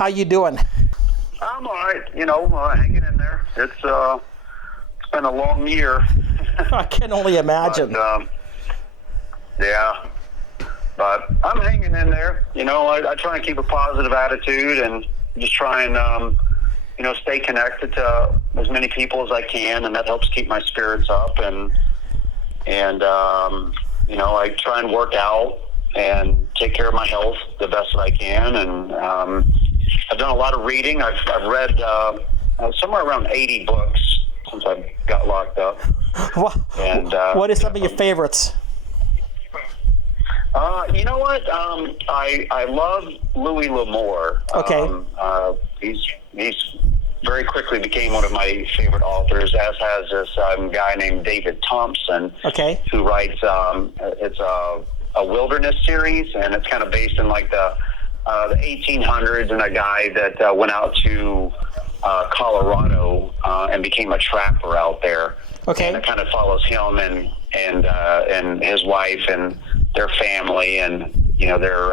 How you doing? I'm all right, hanging in there. It's been a long year. I can only imagine. Yeah, but I'm hanging in there. I try and keep a positive attitude and just try and, stay connected to as many people as I can, and that helps keep my spirits up. And I try and work out and take care of my health the best that I can. And I've done a lot of reading. I've read somewhere around 80 books since I got locked up. And what are some of your favorites? You know what? I love Louis L'Amour. Okay. He's very quickly became one of my favorite authors, as has this guy named David Thompson. Okay. Who writes? It's a wilderness series, and it's kind of based in like the 1800s, and a guy that went out to Colorado and became a trapper out there. Okay. And it kind of follows him and his wife and their family, and their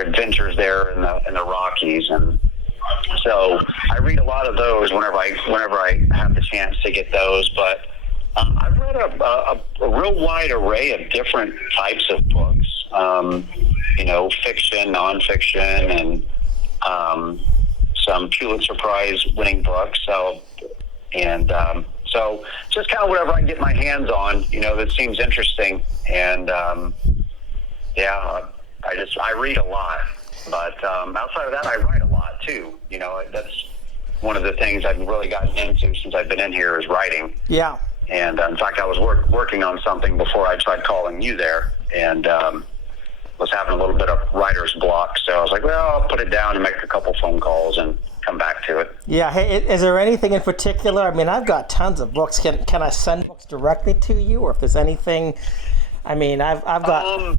adventures there in the Rockies. And so I read a lot of those whenever I have the chance to get those. But I've read a real wide array of different types of books. Fiction, nonfiction, and some Pulitzer Prize winning books. So just kind of whatever I can get my hands on, that seems interesting. And I read a lot. But outside of that, I write a lot too. That's one of the things I've really gotten into since I've been in here is writing. Yeah. And in fact, I was working on something before I tried calling you there, and was having a little bit of writer's block. So I was like, well, I'll put it down and make a couple phone calls and come back to it. Yeah. Hey, is there anything in particular? I mean, I've got tons of books. Can I send books directly to you, or if there's anything? I mean, I've got.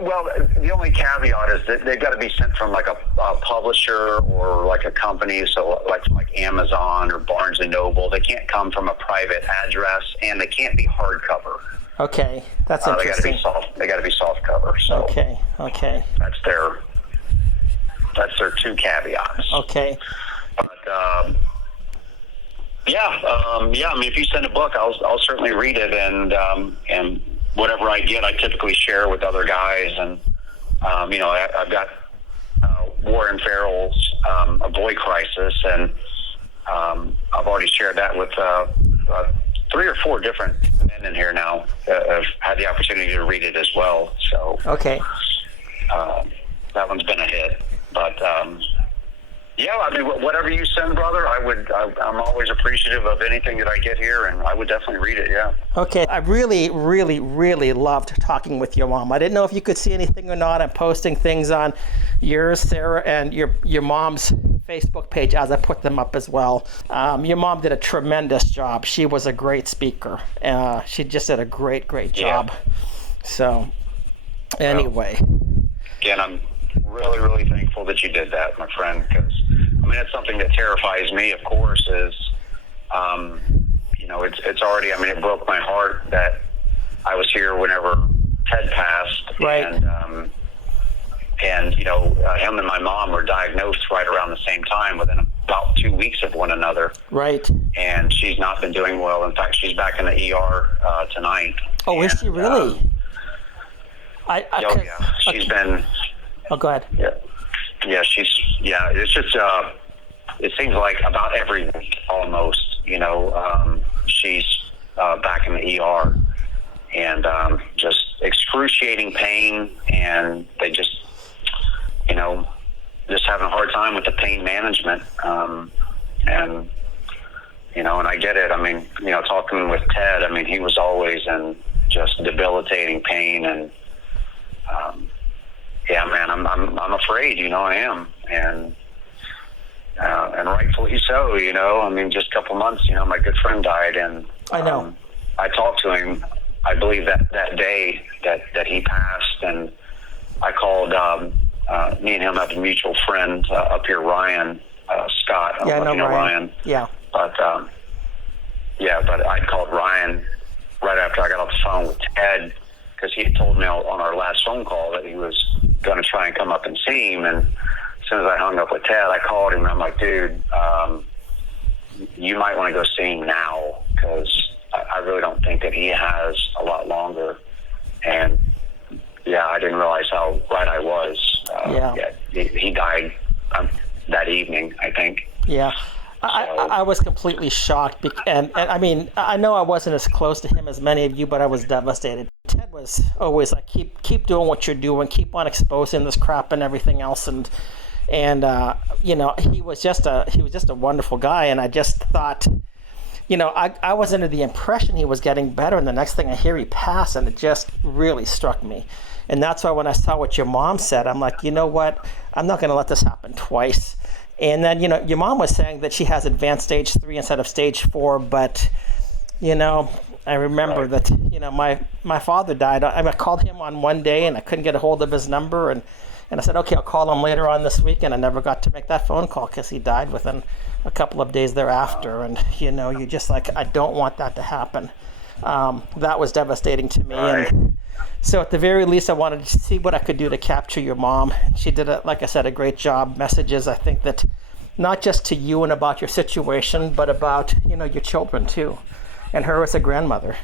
Well, the only caveat is that they've got to be sent from like a publisher or like a company, so like Amazon or Barnes and Noble. They can't come from a private address, and they can't be hardcover. Okay, that's interesting. They got to be soft cover. So okay. That's their two caveats. Okay. But I mean, if you send a book, I'll certainly read it, and whatever I get, I typically share with other guys. And, I've got Warren Farrell's A Boy Crisis, and I've already shared that with 3 or 4 different men in here now that have had the opportunity to read it as well. So okay. That one's been a hit. But, I mean, whatever you send, brother, I'm always appreciative of anything that I get here, and I would definitely read it, yeah. Okay, I really, really, really loved talking with your mom. I didn't know if you could see anything or not. I'm posting things on yours, Sarah, and your mom's Facebook page as I put them up as well. Your mom did a tremendous job. She was a great speaker. She just did a great job. Yeah. So, anyway. Again, I'm really, really thankful that you did that, my friend, because I mean, it's something that terrifies me, of course, is, it's already, I mean, it broke my heart that I was here whenever Ted passed. Right. And him and my mom were diagnosed right around the same time, within about 2 weeks of one another. Right. And she's not been doing well. In fact, she's back in the ER tonight. Oh, is she really? She's been... Oh, go ahead. It's just, it seems like about every week almost, she's back in the ER, and just excruciating pain, and they just having a hard time with the pain management. And I get it. I mean, talking with Ted, I mean, he was always in just debilitating pain, and man, I'm afraid, I am, and rightfully so, I mean, just a couple months, my good friend died, and I know. I talked to him, I believe that day that he passed, and I called, me and him have a mutual friend up here, Ryan Scott. I don't know if you know Ryan. Yeah. But I called Ryan right after I got off the phone with Ted, because he had told me on our last phone call that he was going to try and come up and see him, and soon as I hung up with Ted, I called him and I'm like, dude, you might want to go see him now, because I really don't think that he has a lot longer. And yeah, I didn't realize how right I was. He died that evening, I think. Yeah. I was completely shocked, and I mean, I know I wasn't as close to him as many of you, but I was devastated. Ted was always like, keep doing what you're doing, keep on exposing this crap and everything else, and you know, he was just a wonderful guy, and I just thought, you know, I was under the impression he was getting better, and the next thing I hear, he passed, and it just really struck me. And that's why when I saw what your mom said, I'm like, you know what, I'm not going to let this happen twice. And then, you know, your mom was saying that she has advanced stage 3 instead of stage 4, but, you know, I remember that, you know, my father died. I called him on one day and I couldn't get a hold of his number, and I said, okay, I'll call him later on this week, and I never got to make that phone call because he died within a couple of days thereafter. And, you know, you're just like, I don't want that to happen. That was devastating to me. And so at the very least, I wanted to see what I could do to capture your mom. She did, like I said, a great job. Messages, I think, that not just to you and about your situation, but about, you know, your children too, and her as a grandmother.